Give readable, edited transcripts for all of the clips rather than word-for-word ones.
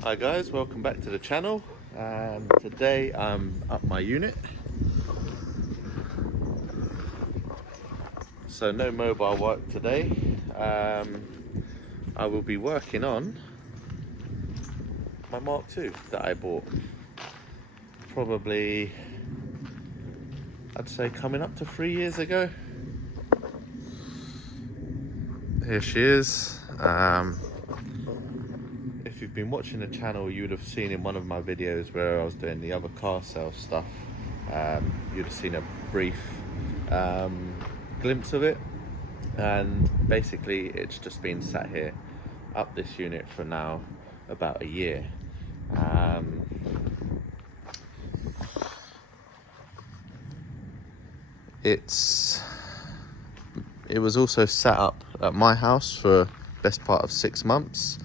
Hi guys, welcome back to the channel. Today I'm up my unit. So no mobile work today. I will be working on my Mark II that I bought. Probably, I'd say coming up to 3 years ago. Here she is. If you've been watching the channel, you would have seen in one of my videos where I was doing the other car sales stuff. You'd have seen a brief glimpse of it, and basically it's just been sat here up this unit for now about a year. It was also sat up at my house for best part of 6 months.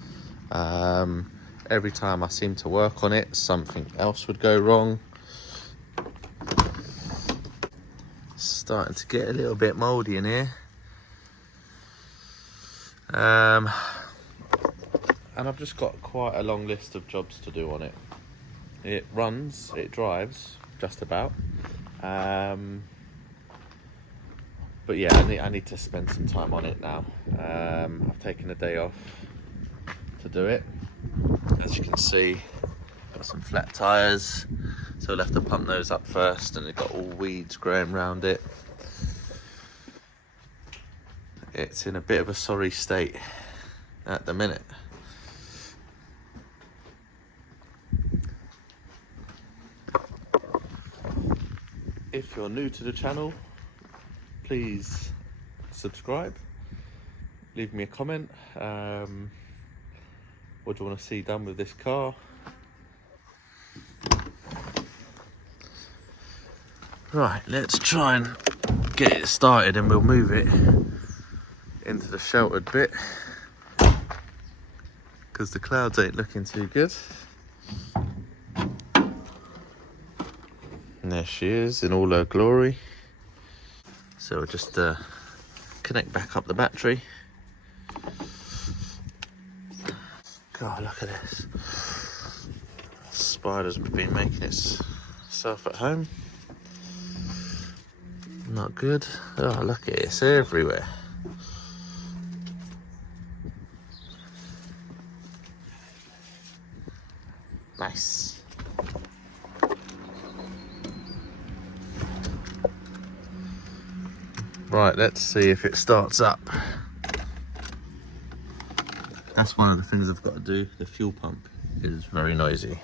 Every time I seemed to work on it, something else would go wrong. Starting to get a little bit mouldy in here. And I've just got quite a long list of jobs to do on it. It runs, it drives, just about. But yeah, I need to spend some time on it now. I've taken a day off to do it. As you can see, got some flat tyres, so we'll have to pump those up first, and they've got all weeds growing around it. It's in a bit of a sorry state at the minute. If you're new to the channel, please subscribe, leave me a comment. What do you want to see done with this car? Right, let's try and get it started, and we'll move it into the sheltered bit because the clouds ain't looking too good. And there she is in all her glory. So we'll just connect back up the battery. God, look at this. Spider's been making itself at home. Not good. Oh, look at it, it's everywhere. Nice. Right, let's see if it starts up. That's one of the things I've got to do. The fuel pump is very noisy.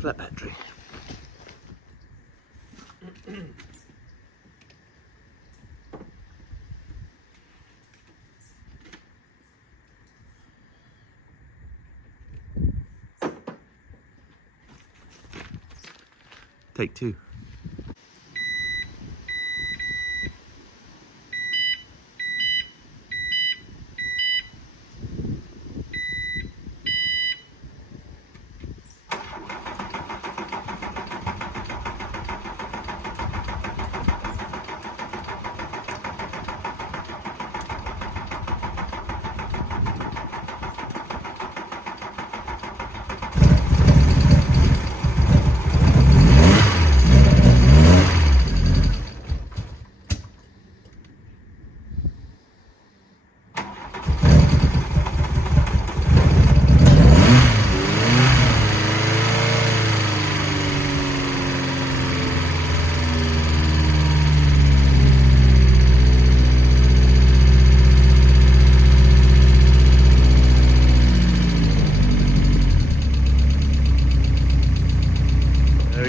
Flat battery. Take two.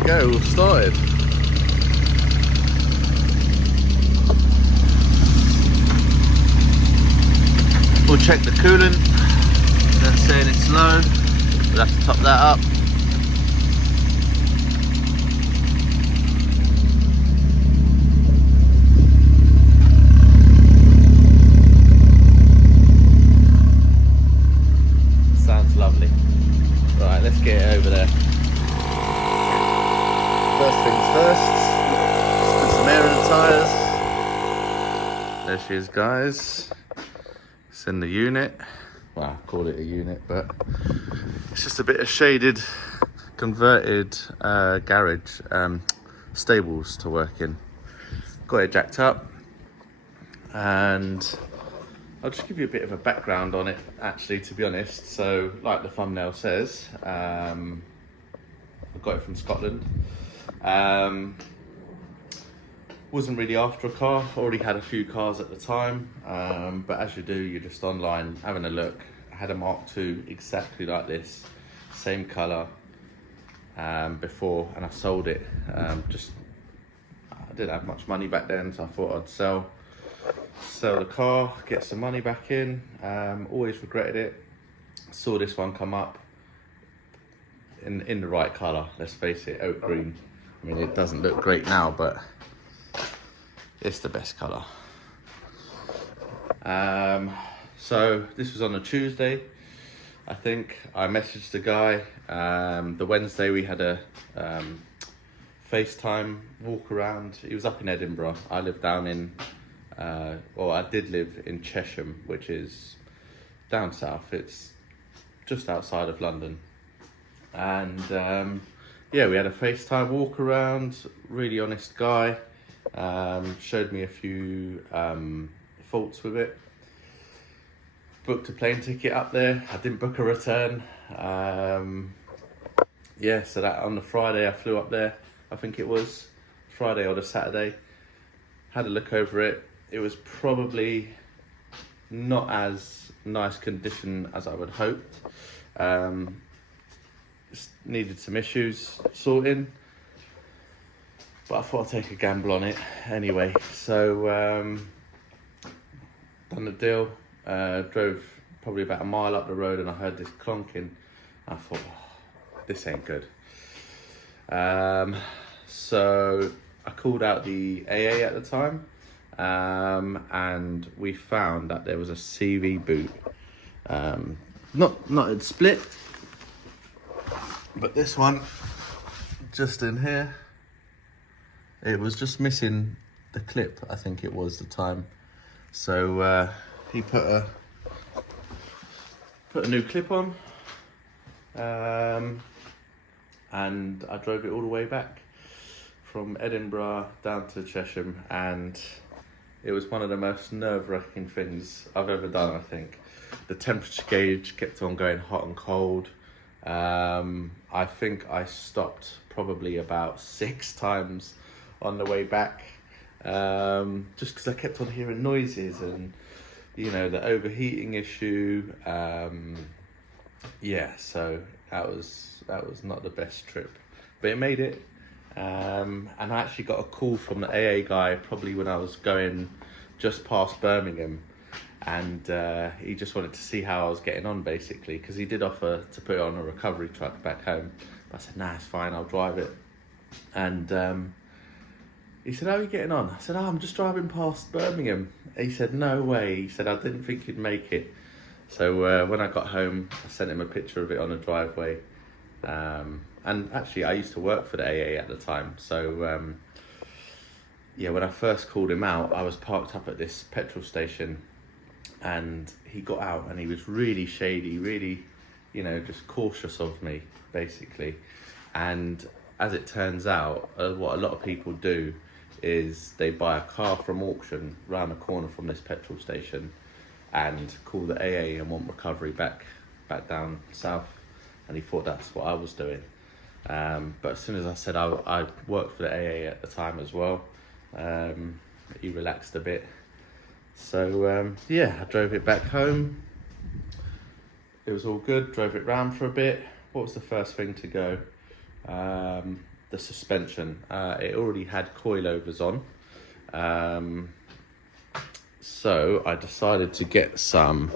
Go, we've started. We'll check the coolant. They're saying it's low. We'll have to top that up. Sounds lovely. Right, let's get it over there. First things first, tyres. There she is, guys. It's in the unit. Well, I call it a unit, but it's just a bit of shaded, converted garage, stables to work in. Got it jacked up, and I'll just give you a bit of a background on it, actually, to be honest. So, like the thumbnail says, I got it from Scotland. Wasn't really after a car, already had a few cars at the time, but as you do, you're just online having a look. I had a Mark II exactly like this, same colour before, and I sold it. I didn't have much money back then, so I thought I'd sell the car, get some money back in. Always regretted it. Saw this one come up in the right colour, let's face it, oak green. I mean, it doesn't look great now, but it's the best colour. So this was on a Tuesday, I think. I messaged the guy. The Wednesday we had a FaceTime walk around. He was up in Edinburgh. I live down in, I did live in Chesham, which is down south. It's just outside of London. And yeah, we had a FaceTime walk around. Really honest guy. Showed me a few faults with it. Booked a plane ticket up there. I didn't book a return. Yeah, so that on the Friday I flew up there. I think it was Friday or the Saturday. Had a look over it. It was probably not as nice condition as I would hoped. Needed some issues sorting, but I thought I'd take a gamble on it anyway. So done the deal. Drove probably about a mile up the road, and I heard this clonking. I thought, oh, this ain't good. So I called out the AA at the time, and we found that there was a CV boot. Not it split, but this one just in here, it was just missing the clip, I think it was the time. So he put a new clip on, and I drove it all the way back from Edinburgh down to Chesham, and it was one of the most nerve-wracking things I've ever done, I think. The temperature gauge kept on going hot and cold. I think I stopped probably about 6 times on the way back, just because I kept on hearing noises and, you know, the overheating issue. Yeah, so that was not the best trip, but it made it. And I actually got a call from the AA guy probably when I was going just past Birmingham, and he just wanted to see how I was getting on, basically, because he did offer to put it on a recovery truck back home. But I said, nah, it's fine, I'll drive it. And he said, how are you getting on? I said, oh, I'm just driving past Birmingham. He said, no way. He said, I didn't think you'd make it. So when I got home, I sent him a picture of it on the driveway. And actually, I used to work for the AA at the time. So yeah, when I first called him out, I was parked up at this petrol station, and he got out and he was really shady, really, you know, just cautious of me, basically. And as it turns out, what a lot of people do is they buy a car from auction round the corner from this petrol station and call the AA and want recovery back down south. And he thought that's what I was doing. But as soon as I said I worked for the AA at the time as well, he relaxed a bit. So yeah, I drove it back home. It was all good. Drove it round for a bit. What was the first thing to go? The suspension. It already had coilovers on. So I decided to get some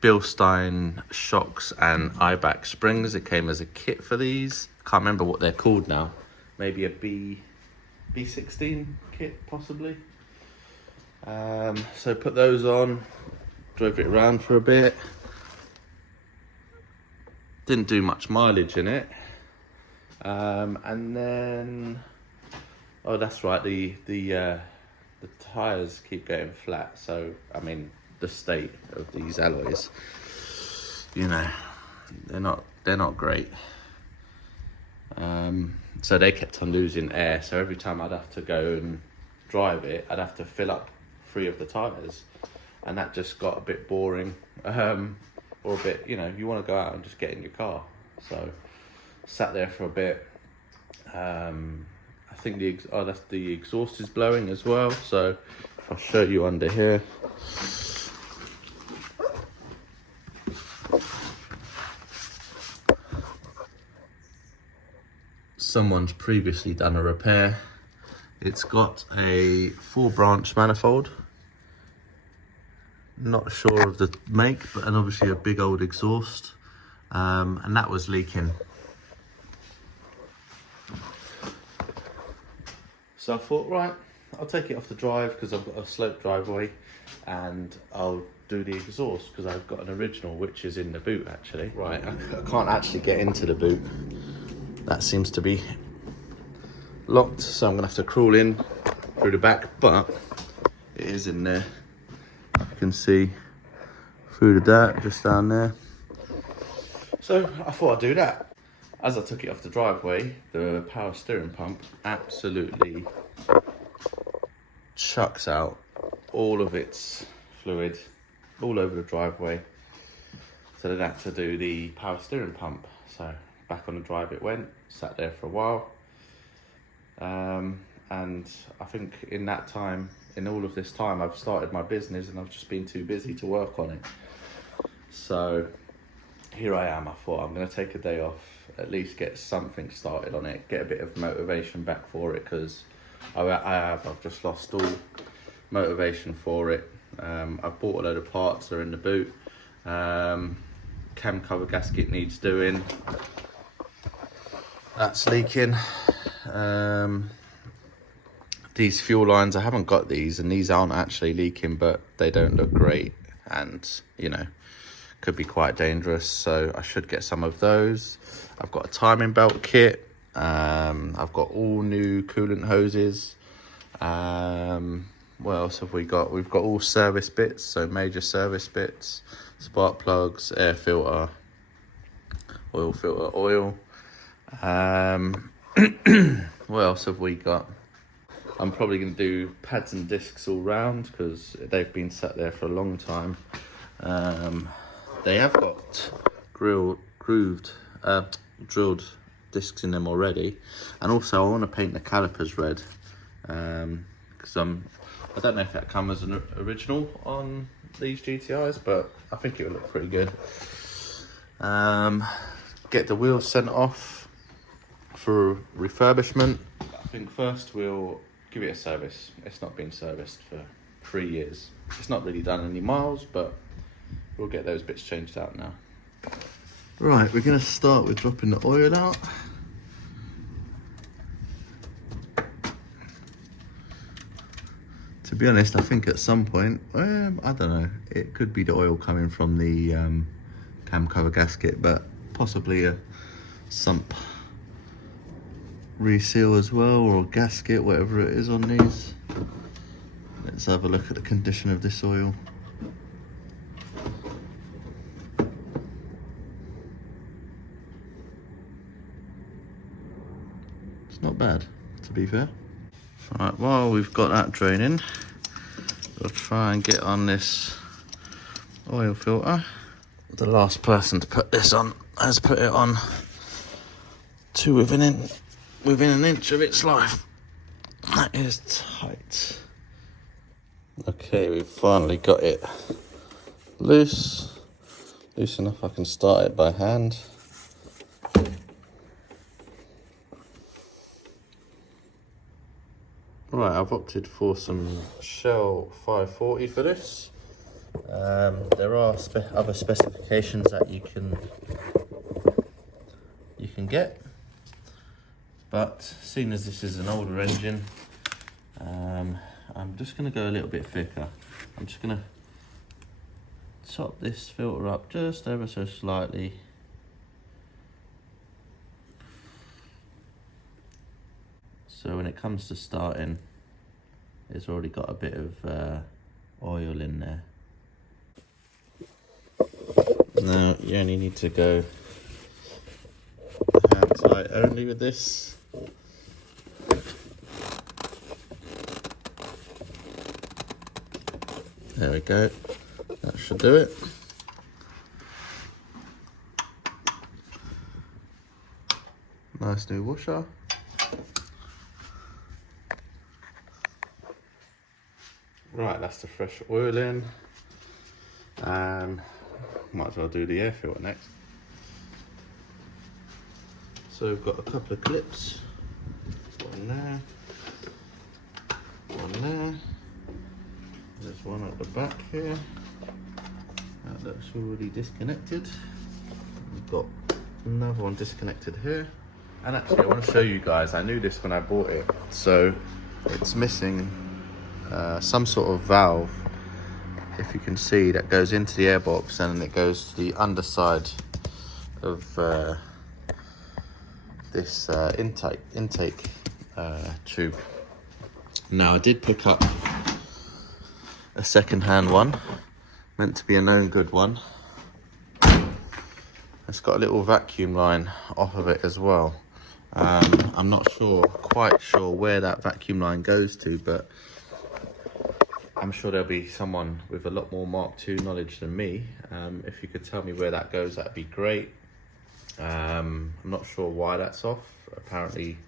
Bilstein shocks and IBAC springs. It came as a kit for these. Can't remember what they're called now. Maybe a B16 kit, possibly. So put those on, drove it around for a bit. Didn't do much mileage in it. And then, oh, that's right. The tires keep getting flat. So I mean, the state of these alloys, you know, they're not great. So they kept on losing air. So every time I'd have to go and drive it, I'd have to fill up 3 of the tires, and that just got a bit boring. Or a bit, you know, you want to go out and just get in your car. So sat there for a bit. I think that's the exhaust is blowing as well. So if I show you under here, someone's previously done a repair. It's got a 4-branch manifold. Not sure of the make, but and obviously a big old exhaust, and that was leaking. So I thought, right, I'll take it off the drive because I've got a sloped driveway, and I'll do the exhaust because I've got an original which is in the boot actually. Right, I can't actually get into the boot. That seems to be locked, so I'm gonna have to crawl in through the back, but it is in there. You can see through the dirt just down there. So I thought I'd do that. As I took it off the driveway, the power steering pump absolutely chucks out all of its fluid all over the driveway. So then I had to do the power steering pump. So back on the drive it went, sat there for a while. And I think in that time, in all of this time, I've started my business and I've just been too busy to work on it. So here I am. I thought I'm going to take a day off, at least get something started on it, get a bit of motivation back for it, because I've just lost all motivation for it. I've bought a load of parts, they're in the boot. Cam cover gasket needs doing. That's leaking. These fuel lines, I haven't got these, and these aren't actually leaking, but they don't look great, and you know, could be quite dangerous. So I should get some of those. I've got a timing belt kit. I've got all new coolant hoses. What else have we got? We've got all service bits, so major service bits, spark plugs, air filter, oil filter, oil. What else have we got? I'm probably going to do pads and discs all round because they've been sat there for a long time. They have got drilled discs in them already, and also I want to paint the calipers red because I don't know if that comes as an original on these GTIs, but I think it will look pretty good. Get the wheels sent off for refurbishment. I think first we'll give it a service. It's not been serviced for 3 years. It's not really done any miles, but we'll get those bits changed out now. Right, we're going to start with dropping the oil out. To be honest, I think at some point, I don't know, it could be the oil coming from the cam cover gasket, but possibly a sump reseal as well, or gasket, whatever it is on these. Let's have a look at the condition of this oil. It's not bad, to be fair. Right, while we've got that draining, we'll try and get on this oil filter. The last person to put this on has put it on to within an inch of its life. That is tight. Okay, we've finally got it loose enough I can start it by hand. Right, I've opted for some Shell 540 for this. There are other specifications that you can get, but seeing as this is an older engine, I'm just going to go a little bit thicker. I'm just going to top this filter up just ever so slightly. So when it comes to starting, it's already got a bit of oil in there. Now you only need to go hand tight only with this. There we go, that should do it. Nice new washer. Right, that's the fresh oil in, and might as well do the air filter next. So we've got a couple of clips, one there, one there. There's one at the back here. That looks already disconnected. We've got another one disconnected here. And actually, I want to show you guys, I knew this when I bought it. So it's missing some sort of valve, if you can see, that goes into the airbox, and it goes to the underside of this intake tube. Now I did pick up a second-hand one, meant to be a known good one. It's got a little vacuum line off of it as well. I'm not quite sure where that vacuum line goes to, but I'm sure there'll be someone with a lot more Mark II knowledge than me. If you could tell me where that goes, that'd be great. I'm not sure why that's off. Apparently,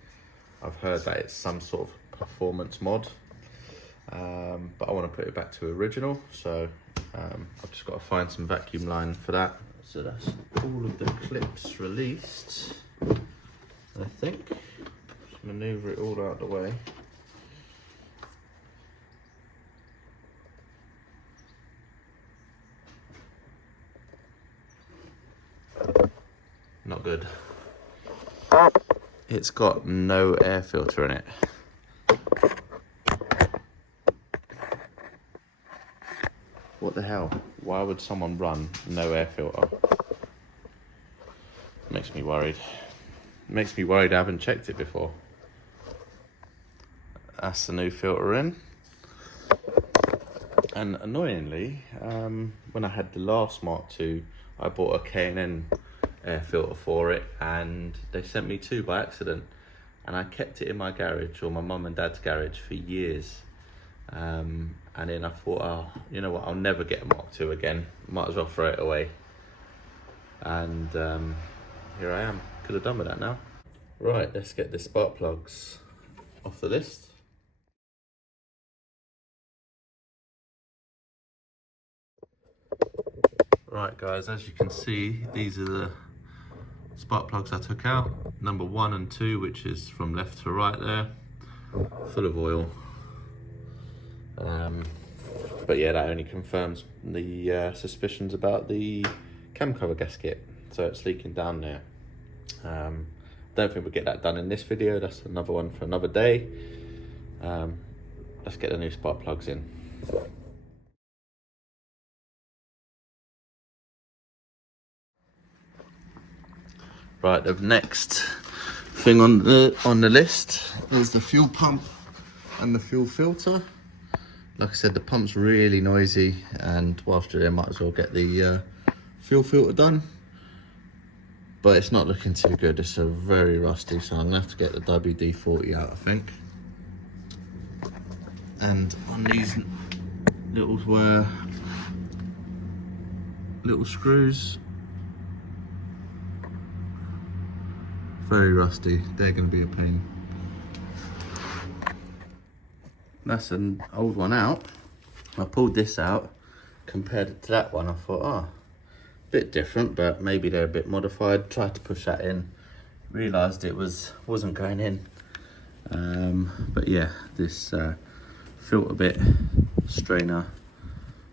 I've heard that it's some sort of performance mod. But I want to put it back to original, so I've just got to find some vacuum line for that. So that's all of the clips released, I think. Just manoeuvre it all out of the way. Not good. It's got no air filter in it. What the hell? Why would someone run no air filter? Makes me worried. Makes me worried I haven't checked it before. That's the new filter in. And annoyingly, when I had the last Mark II, I bought a K&N air filter for it, and they sent me two by accident, and I kept it in my garage, or my mum and dad's garage, for years. And then I thought, oh, you know what, I'll never get a Mark II again, might as well throw it away. And here I am. Could have done with that now. Right, let's get the spark plugs off the list. Right guys, as you can see, these are the spark plugs I took out. Number 1 and 2, which is from left to right there, full of oil. But yeah, that only confirms the suspicions about the cam cover gasket, so it's leaking down there. Don't think we'll get that done in this video. That's another one for another day. Let's get the new spark plugs in. Right, the next thing on the list is the fuel pump and the fuel filter. Like I said, the pump's really noisy, and whilst you're there, might as well get the fuel filter done. But it's not looking too good. It's very rusty, so I'm gonna have to get the WD-40 out, I think. And on these little screws, very rusty. They're gonna be a pain. That's an old one out. I pulled this out, compared it to that one. I thought, oh, bit different, but maybe they're a bit modified. Tried to push that in, realised it wasn't going in. But yeah, this filter bit strainer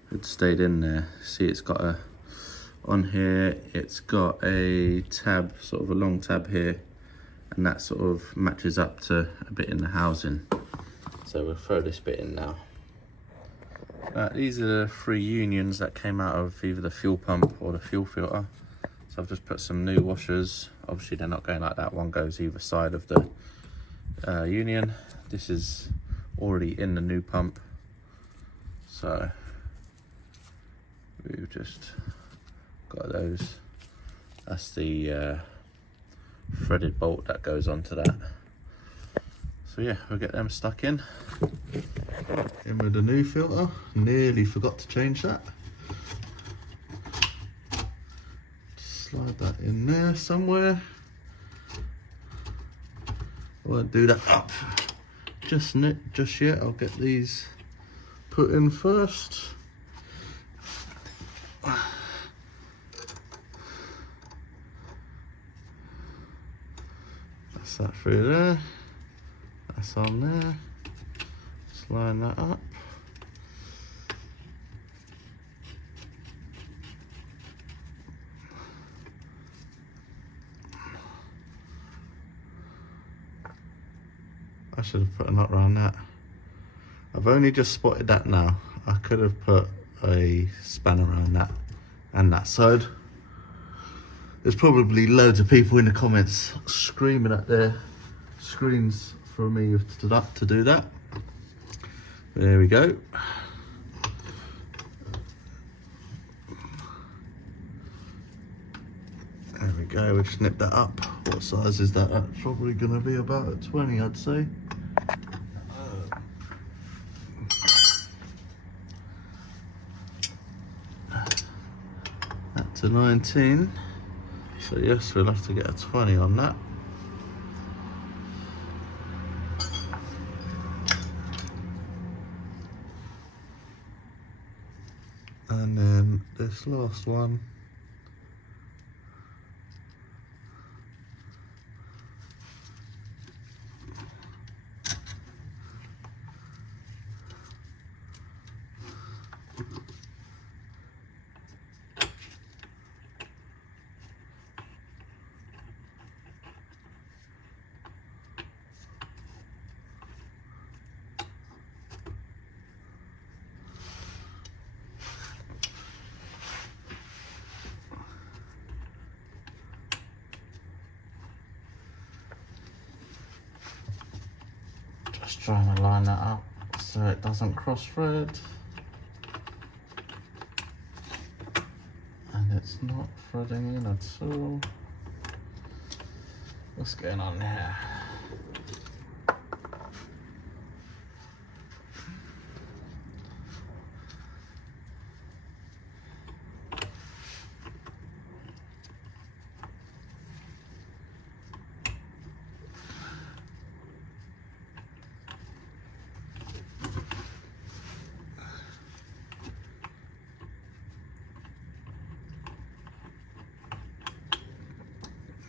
had stayed in there. See, it's got on here, it's got a tab, sort of a long tab here, and that sort of matches up to a bit in the housing. So we'll throw this bit in now. These are the 3 unions that came out of either the fuel pump or the fuel filter. So I've just put some new washers. Obviously they're not going like that. One goes either side of the union. This is already in the new pump, so we've just got those. That's the threaded bolt that goes onto that. So yeah, we'll get them stuck in with the new filter. Nearly forgot to change that. Slide that in there somewhere. I won't do that up just yet. I'll get these put in first. That's that through there. That's on there. Just line that up. I should have put a knot around that. I've only just spotted that now. I could have put a spanner around that and that side. There's probably loads of people in the comments screaming at their screens for me to do that. There we go. There we go, we just nip that up. What size is that? That's probably going to be about a 20, I'd say. That to 19. So yes, we'll have to get a 20 on that. And then this last one. Just trying to line that up so it doesn't cross thread. And it's not threading in at all. What's going on here?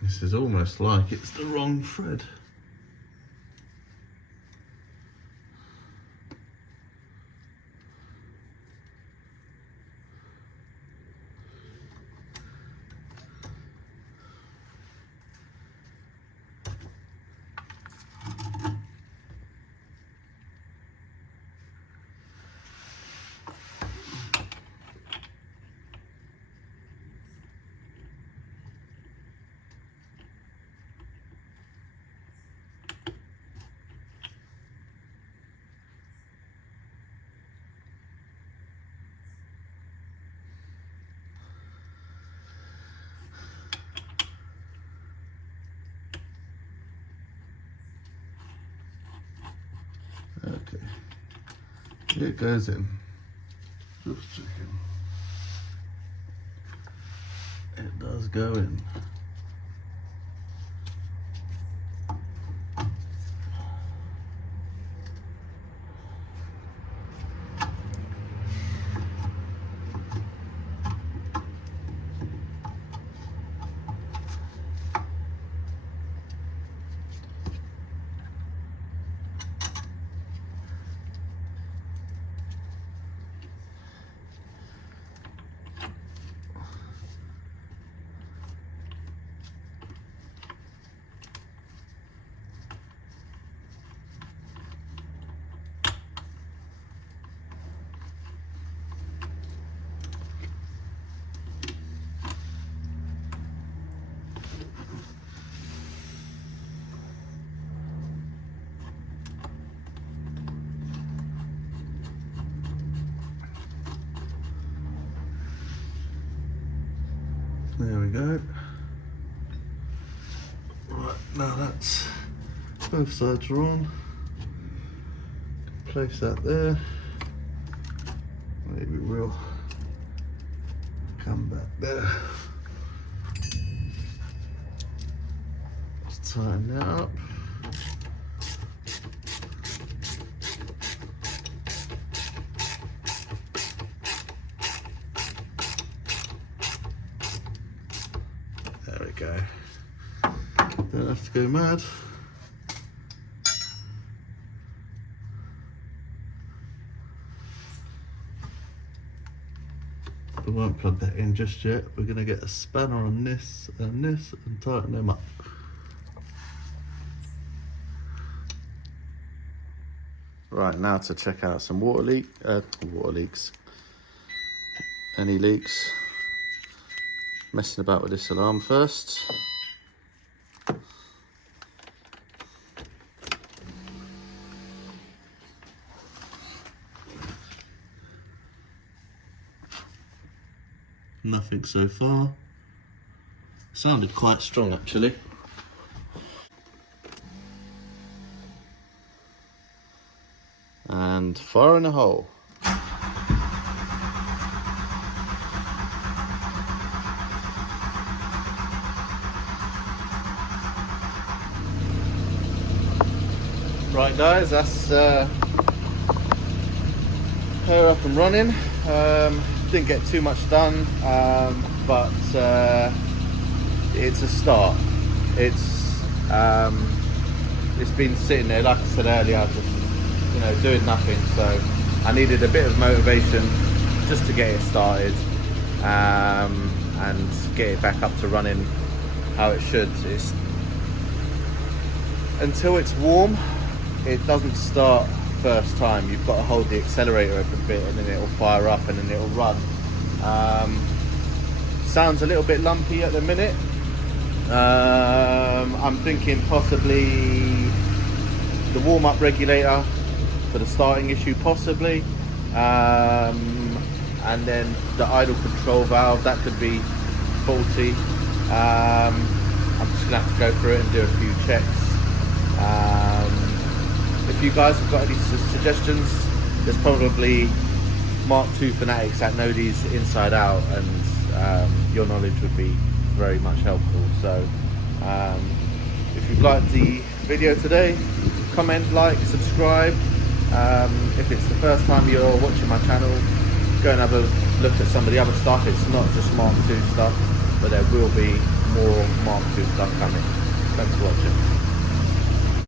This is almost like it's the wrong thread. Okay, it goes in. Just checking. It does go in. There we go. Right, now that's both sides are on. Place that there. Maybe we'll come back there. Let's tighten that up. There we go. Don't have to go mad. We won't plug that in just yet. We're going to get a spanner on this and this and tighten them up. Right, now to check out some water leaks. Any leaks. Messing about with this alarm first. Nothing so far. Sounded quite strong actually. And fire in a hole. Right guys, that's her up and running. Didn't get too much done, but it's a start. It's been sitting there, like I said earlier, just doing nothing. So I needed a bit of motivation just to get it started and get it back up to running how it should. Until it's warm, it doesn't start first time. You've got to hold the accelerator up a bit and then it'll fire up and then it'll run. Sounds a little bit lumpy at the minute. I'm thinking possibly the warm-up regulator for the starting issue, possibly, and then the idle control valve, that could be faulty. I'm just gonna have to go through it and do a few checks. If you guys have got any suggestions, there's probably Mark II fanatics that know these inside out, and your knowledge would be very much helpful. So if you've liked the video today, comment, like, subscribe. If it's the first time you're watching my channel, go and have a look at some of the other stuff. It's not just Mark II stuff, but there will be more Mark II stuff coming. Thanks for watching.